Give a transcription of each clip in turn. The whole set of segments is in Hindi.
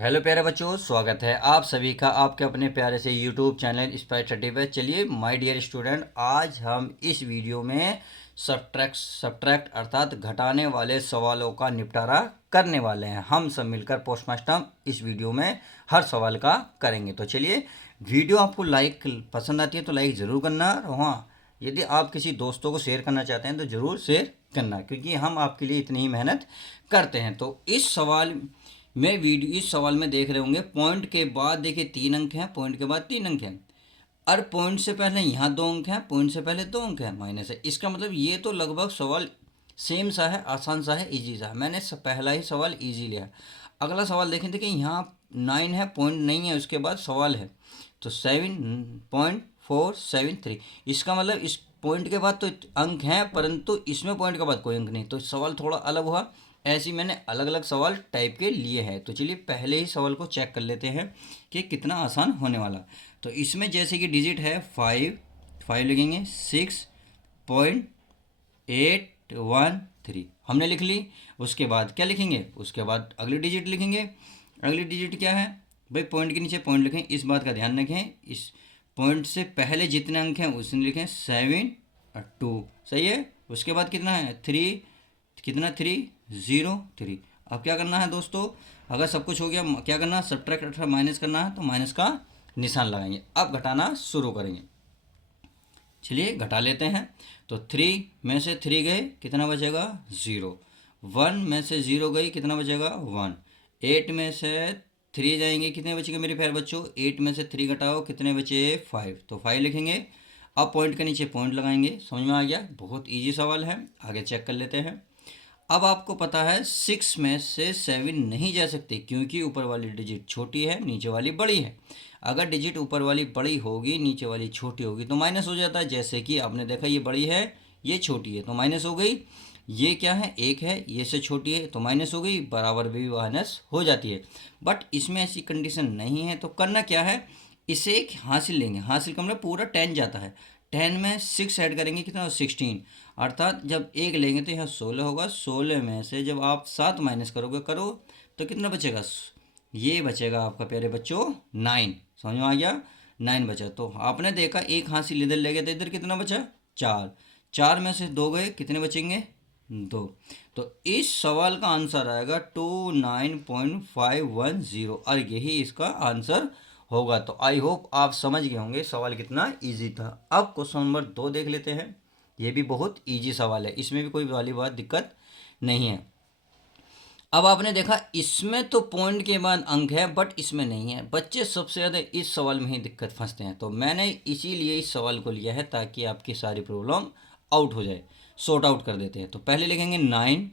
हेलो प्यारे बच्चों, स्वागत है आप सभी का आपके अपने प्यारे से यूट्यूब चैनल स्पाइस स्टडी पे। चलिए माय डियर स्टूडेंट, आज हम इस वीडियो में सब्ट्रैक्ट अर्थात घटाने वाले सवालों का निपटारा करने वाले हैं। हम सब मिलकर पोस्टमास्टर इस वीडियो में हर सवाल का करेंगे। तो चलिए, वीडियो आपको लाइक पसंद आती है तो लाइक ज़रूर करना। और हाँ, यदि आप किसी दोस्तों को शेयर करना चाहते हैं तो ज़रूर शेयर करना, क्योंकि हम आपके लिए इतनी ही मेहनत करते हैं। तो इस सवाल में देख रहे होंगे, पॉइंट के बाद देखिए 3 अंक हैं, पॉइंट के बाद 3 अंक हैं, और पॉइंट से पहले यहाँ 2 अंक हैं, पॉइंट से पहले 2 अंक हैं, माइनस है। इसका मतलब ये तो लगभग सवाल सेम सा है, आसान सा है, इजी सा है। मैंने पहला ही सवाल इजी लिया। अगला सवाल देखें, देखिए यहाँ 9 है, पॉइंट नहीं है, उसके बाद सवाल है तो 7.473। इसका मतलब इस पॉइंट के बाद तो अंक हैं, परंतु इसमें पॉइंट के बाद कोई अंक नहीं, तो सवाल थोड़ा अलग हुआ। ऐसे ही मैंने अलग अलग सवाल टाइप के लिए हैं। तो चलिए पहले ही सवाल को चेक कर लेते हैं कि कितना आसान होने वाला। तो इसमें जैसे कि डिजिट है 5 लिखेंगे, 6.813 हमने लिख ली। उसके बाद क्या लिखेंगे, उसके बाद अगली डिजिट लिखेंगे। अगली डिजिट क्या है भाई, पॉइंट के नीचे पॉइंट लिखें, इस बात का ध्यान रखें। इस पॉइंट से पहले जितने अंक हैं उसने लिखें 7 2, सही है। उसके बाद कितना है 3, कितना 303। अब क्या करना है दोस्तों, अगर सब कुछ हो गया क्या करना है, सब्ट्रैक्ट अर्थात माइनस करना है, तो माइनस का निशान लगाएंगे। अब घटाना शुरू करेंगे। चलिए घटा लेते हैं। तो 3 में से 3 गए, कितना बचेगा 0। 1 में से 0 गई, कितना बचेगा 1। 8 में से 3 जाएंगे, कितने बचेंगे मेरे प्यारे बच्चों, 8 में से 3 घटाओ, कितने बचे 5, तो 5 लिखेंगे। अब पॉइंट के नीचे पॉइंट लगाएंगे। समझ में आ गया, बहुत ईजी सवाल है। आगे चेक कर लेते हैं। अब आपको पता है 6 में से 7 नहीं जा सकते, क्योंकि ऊपर वाली डिजिट छोटी है, नीचे वाली बड़ी है। अगर डिजिट ऊपर वाली बड़ी होगी, नीचे वाली छोटी होगी, तो माइनस हो जाता है। जैसे कि आपने देखा, ये बड़ी है, ये छोटी है, तो माइनस हो गई। ये क्या है, 1 है, ये से छोटी है, तो माइनस हो गई, बराबर भी माइनस हो जाती है। बट इसमें ऐसी कंडीशन नहीं है। तो करना क्या है, इसे एक हासिल लेंगे। हासिल का मतलब पूरा 10 जाता है। 10 में 6 ऐड करेंगे, कितना 16, अर्थात जब 1 लेंगे तो यहाँ 16 होगा। 16 में से जब आप 7 माइनस करोगे, करो, तो कितना बचेगा, ये बचेगा आपका प्यारे बच्चों 9। समझ में आ गया, 9 बचा। तो आपने देखा एक हासिल इधर ले गए तो इधर कितना बचा 4। 4 में से 2 गए, कितने बचेंगे 2। तो इस सवाल का आंसर आएगा 29.510, और यही इसका आंसर होगा। तो आई होप आप समझ गए होंगे सवाल कितना इजी था। अब क्वेश्चन नंबर 2 देख लेते हैं। ये भी बहुत इजी सवाल है, इसमें भी कोई वाली बात दिक्कत नहीं है। अब आपने देखा इसमें तो पॉइंट के बाद अंक है, बट इसमें नहीं है। बच्चे सबसे ज़्यादा इस सवाल में ही दिक्कत फंसते हैं। तो मैंने इसीलिए इस सवाल को लिया है, ताकि आपकी सारी प्रॉब्लम आउट हो जाए, सॉर्ट आउट कर देते हैं। तो पहले लिखेंगे 9।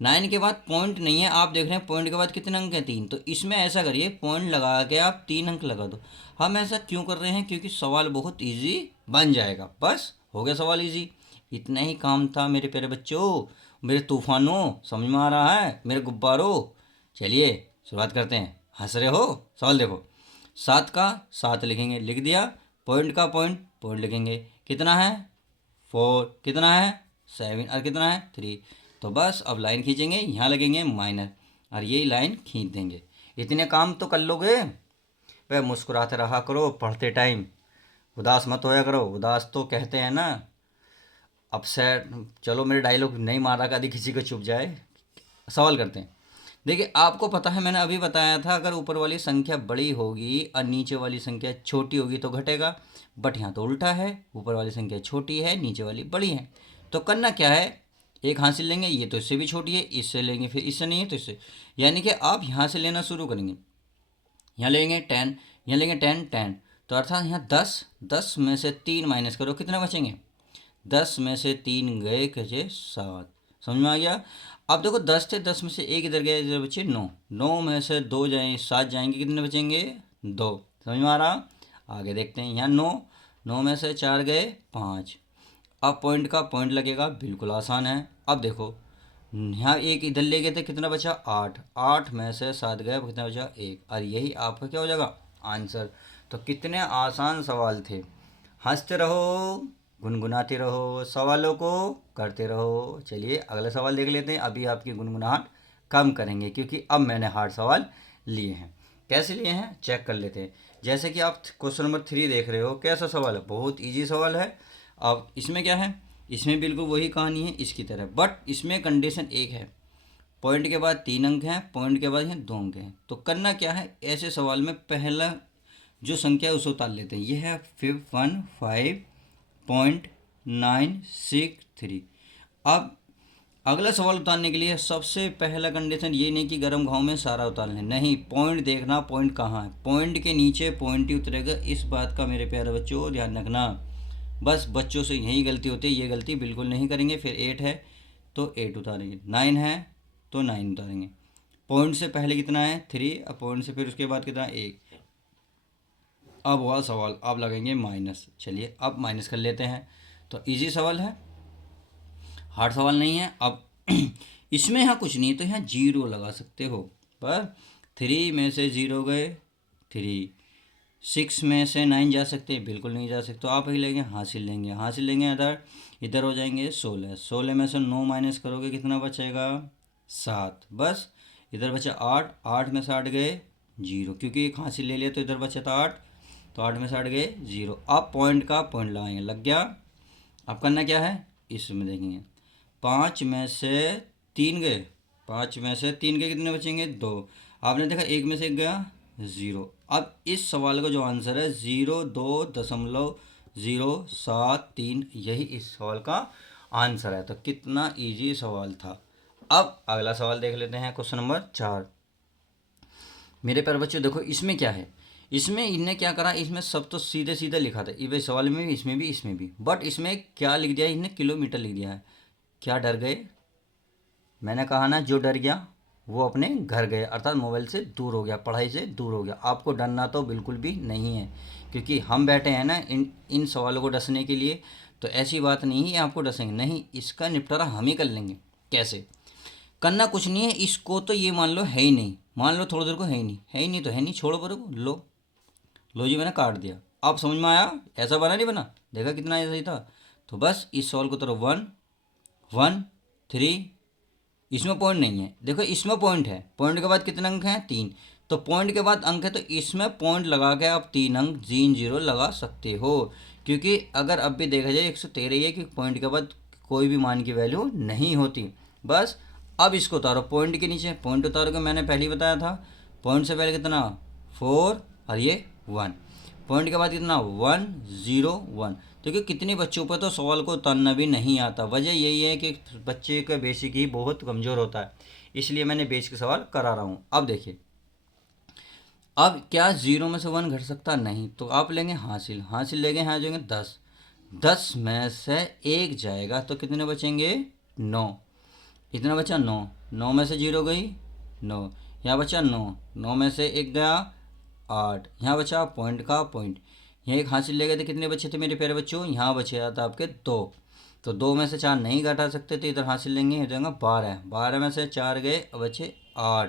9 के बाद पॉइंट नहीं है, आप देख रहे हैं पॉइंट के बाद कितने अंक हैं 3। तो इसमें ऐसा करिए, पॉइंट लगा के आप 3 अंक लगा दो। हम ऐसा क्यों कर रहे हैं, क्योंकि सवाल बहुत ईजी बन जाएगा। बस हो गया सवाल ईजी, इतना ही काम था मेरे प्यारे बच्चों, मेरे तूफानों। समझ में आ रहा है मेरे गुब्बारों। चलिए शुरुआत करते हैं। हंस रहे हो, सवाल देखो। 7 का 7 लिखेंगे, लिख दिया। पॉइंट का पॉइंट पॉइंट लिखेंगे, कितना है 4, कितना है 7, और कितना है 3। तो बस अब लाइन खींचेंगे, यहाँ लगेंगे माइनस, और यही लाइन खींच देंगे। इतने काम तो कर लोगे। वह मुस्कुराते रहा करो पढ़ते टाइम, उदास मत होया करो। उदास तो कहते हैं ना अपसेट। चलो मेरे डायलॉग नहीं मारा, कभी किसी को चुप जाए। सवाल करते हैं। देखिए आपको पता है, मैंने अभी बताया था, अगर ऊपर वाली संख्या बड़ी होगी और नीचे वाली संख्या छोटी होगी तो घटेगा। बट यहाँ तो उल्टा है, ऊपर वाली संख्या छोटी है, नीचे वाली बड़ी है। तो करना क्या है, एक हासिल लेंगे, ये तो इससे भी छोटी है, इससे लेंगे, फिर इससे नहीं है तो इससे, यानी कि आप यहाँ से लेना शुरू करेंगे। यहाँ लेंगे 10, यहाँ लेंगे 10। तो अर्थात यहाँ 10 में से 3 माइनस करो, कितने बचेंगे 10 में से 3 गए, कहे 7। समझ में आ गया। अब देखो 10 थे, 10 में से 1 इधर गया, इधर बचे 9। 9 में से 2 जाए 7 जाएंगे, कितने बचेंगे 2। समझ में आ रहा। आगे देखते हैं। यहाँ 9, 9 में से 4 गए 5। अब पॉइंट का पॉइंट लगेगा, बिल्कुल आसान है। अब देखो यहाँ 1 इधर ले गए थे, कितना बचा 8। 8 में से 7 गए, कितना बचा 1, और यही आपका क्या हो जाएगा आंसर। तो कितने आसान सवाल थे। हंसते रहो, गुनगुनाते रहो, सवालों को करते रहो। चलिए अगला सवाल देख लेते हैं। अभी आपकी गुनगुनाहट कम करेंगे, क्योंकि अब मैंने हार्ड सवाल लिए हैं। कैसे लिए हैं चेक कर लेते हैं। जैसे कि आप क्वेश्चन नंबर 3 देख रहे हो, कैसा सवाल है, बहुत इजी सवाल है। अब इसमें क्या है, इसमें बिल्कुल वही कहानी है इसकी तरह, बट इसमें कंडीशन एक है, पॉइंट के बाद 3 अंक हैं, पॉइंट के बाद यहाँ 2 अंक हैं। तो करना क्या है, ऐसे सवाल में पहला जो संख्या है उसे उतार लेते हैं। ये है 15.963। अब अगला सवाल उतारने के लिए सबसे पहला कंडीशन ये नहीं कि गर्म घाव में सारा उतार लें, नहीं, पॉइंट देखना, पॉइंट कहाँ है, पॉइंट के नीचे पॉइंट ही उतरेगा। इस बात का मेरे प्यारे बच्चों ध्यान रखना। बस बच्चों से यही गलती होती है, ये गलती बिल्कुल नहीं करेंगे। फिर 8 है तो 8 उतारेंगे, 9 है तो 9 उतारेंगे। पॉइंट से पहले कितना है 3, अब पॉइंट से फिर उसके बाद कितना 1। अब वह सवाल आप लगेंगे माइनस। चलिए अब माइनस कर लेते हैं। तो इजी सवाल है, हार्ड सवाल नहीं है। अब इसमें यहाँ कुछ नहीं है तो यहाँ 0 लगा सकते हो, पर 3 में से 0 गए 3, 6 में से 9 जा सकते हैं, बिल्कुल नहीं जा सकते। तो आप ही लेंगे, हासिल लेंगे इधर, इधर हो जाएंगे 16, 16 में से 9 माइनस करोगे कितना बचेगा 7, बस इधर बचा 8, 8 में से 8 गए 0, क्योंकि एक हासिल ले लिया तो इधर बचा था 8, तो 8 में से 8 गए 0। अब पॉइंट का पॉइंट लगाएंगे, लग गया। अब करना क्या है, इसमें देखेंगे 5 में से 3 गए, 5 में से 3 गए कितने बचेंगे 2। आपने देखा 1 में से 1 गया 0। अब इस सवाल का जो आंसर है 0.2.073, यही इस सवाल का आंसर है। तो कितना इजी सवाल था। अब अगला सवाल देख लेते हैं, क्वेश्चन नंबर 4। मेरे प्यारे बच्चों देखो इसमें क्या है, इसमें इनने क्या करा, इसमें सब तो सीधे सीधे लिखा था, ये सवाल में भी, इसमें भी, बट इसमें क्या लिख दिया, इनने किलोमीटर लिख दिया है। क्या डर गए, मैंने कहा ना जो डर गया वो अपने घर गए, अर्थात मोबाइल से दूर हो गया, पढ़ाई से दूर हो गया। आपको डरना तो बिल्कुल भी नहीं है, क्योंकि हम बैठे हैं ना इन सवालों को डसने के लिए। तो ऐसी बात नहीं है आपको डसेंगे, नहीं, इसका निपटारा हम ही कर लेंगे। कैसे करना, कुछ नहीं है, इसको तो ये मान लो है ही नहीं, मान लो थोड़ी देर को है ही नहीं तो है नहीं, छोड़ो पर लो जी मैंने काट दिया। आप समझ में आया, ऐसा बना नहीं बना, देखा कितना ऐसा ही था। तो बस इस सवाल को तरफ 1 1 3, इसमें पॉइंट नहीं है, देखो इसमें पॉइंट है, पॉइंट के बाद कितने अंक हैं 3, तो पॉइंट के बाद अंक है तो इसमें पॉइंट लगा के आप 3 अंक 0 लगा सकते हो। क्योंकि अगर अब भी देखा जाए 113 ही है कि पॉइंट के बाद कोई भी मान की वैल्यू नहीं होती। बस अब इसको उतारो, पॉइंट के नीचे पॉइंट उतारोगे, मैंने पहले ही बताया था, पॉइंट से पहले कितना 4 और ये 1, पॉइंट के बाद कितना 1 0 1। देखिए कितने बच्चों पर तो सवाल को उतारना भी नहीं आता, वजह यही है कि बच्चे का बेसिक ही बहुत कमज़ोर होता है, इसलिए मैंने बेसिक सवाल करा रहा हूँ। अब देखिए, अब क्या 0 में से 1 घट सकता, नहीं, तो आप लेंगे हासिल लेंगे, यहाँ जाएंगे 10, 10 में से 1 जाएगा तो कितने बचेंगे 9, इतना बचा 9, 9 में से 0 गई 9, यहाँ बचा 9, 9 में से 1 गया 8, यहाँ बचा पॉइंट का पॉइंट, यहाँ एक हासिल ले गए थे, कितने बचे थे मेरे प्यारे बच्चों, यहाँ बचे था आपके 2, तो 2 में से 4 नहीं घटा सकते तो इधर हासिल लेंगे, हो जाएगा 12, 12 में से 4 गए बचे 8,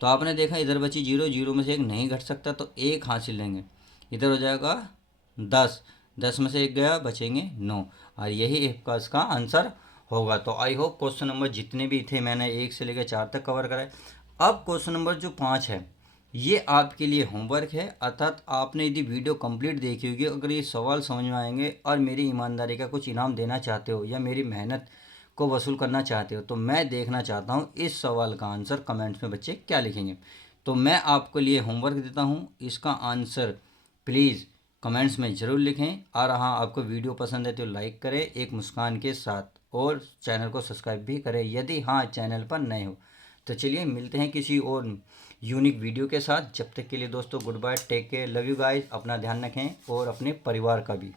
तो आपने देखा इधर बची 0, 0 में से 1 नहीं घट सकता तो 1 हासिल लेंगे, इधर हो जाएगा 10, 10 में से 1 गया बचेंगे 9, और यही आपका इसका आंसर होगा। तो आई होप क्वेश्चन नंबर जितने भी थे मैंने 1 से लेकर 4 तक कवर कराए। अब क्वेश्चन नंबर जो 5 है ये आपके लिए होमवर्क है, अर्थात आपने यदि वीडियो कंप्लीट देखी होगी, अगर ये सवाल समझ में आएंगे और मेरी ईमानदारी का कुछ इनाम देना चाहते हो या मेरी मेहनत को वसूल करना चाहते हो, तो मैं देखना चाहता हूँ इस सवाल का आंसर कमेंट्स में बच्चे क्या लिखेंगे। तो मैं आपके लिए होमवर्क देता हूँ, इसका आंसर प्लीज़ कमेंट्स में ज़रूर लिखें। और हाँ, आपको वीडियो पसंद है तो लाइक करें एक मुस्कान के साथ, और चैनल को सब्सक्राइब भी करें यदि हाँ चैनल पर नए हो। तो चलिए मिलते हैं किसी और यूनिक वीडियो के साथ, जब तक के लिए दोस्तों good bye, take care, love you guys, अपना ध्यान रखें और अपने परिवार का भी।